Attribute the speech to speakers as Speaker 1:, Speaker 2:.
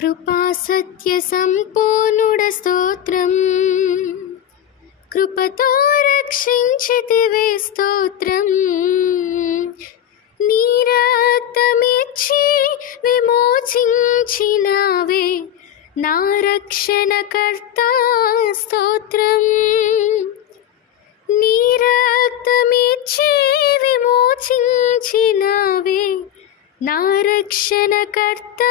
Speaker 1: కృపా సత్య సంపూర్ణుడ స్తోత్రం. కృపతో రక్షించితివే స్తోత్రం. నీ విమోచించినావే నా రక్షణకర్త స్తోత్రం. నీరక్తమిచ్చి విమోచించినావే నా రక్షణకర్త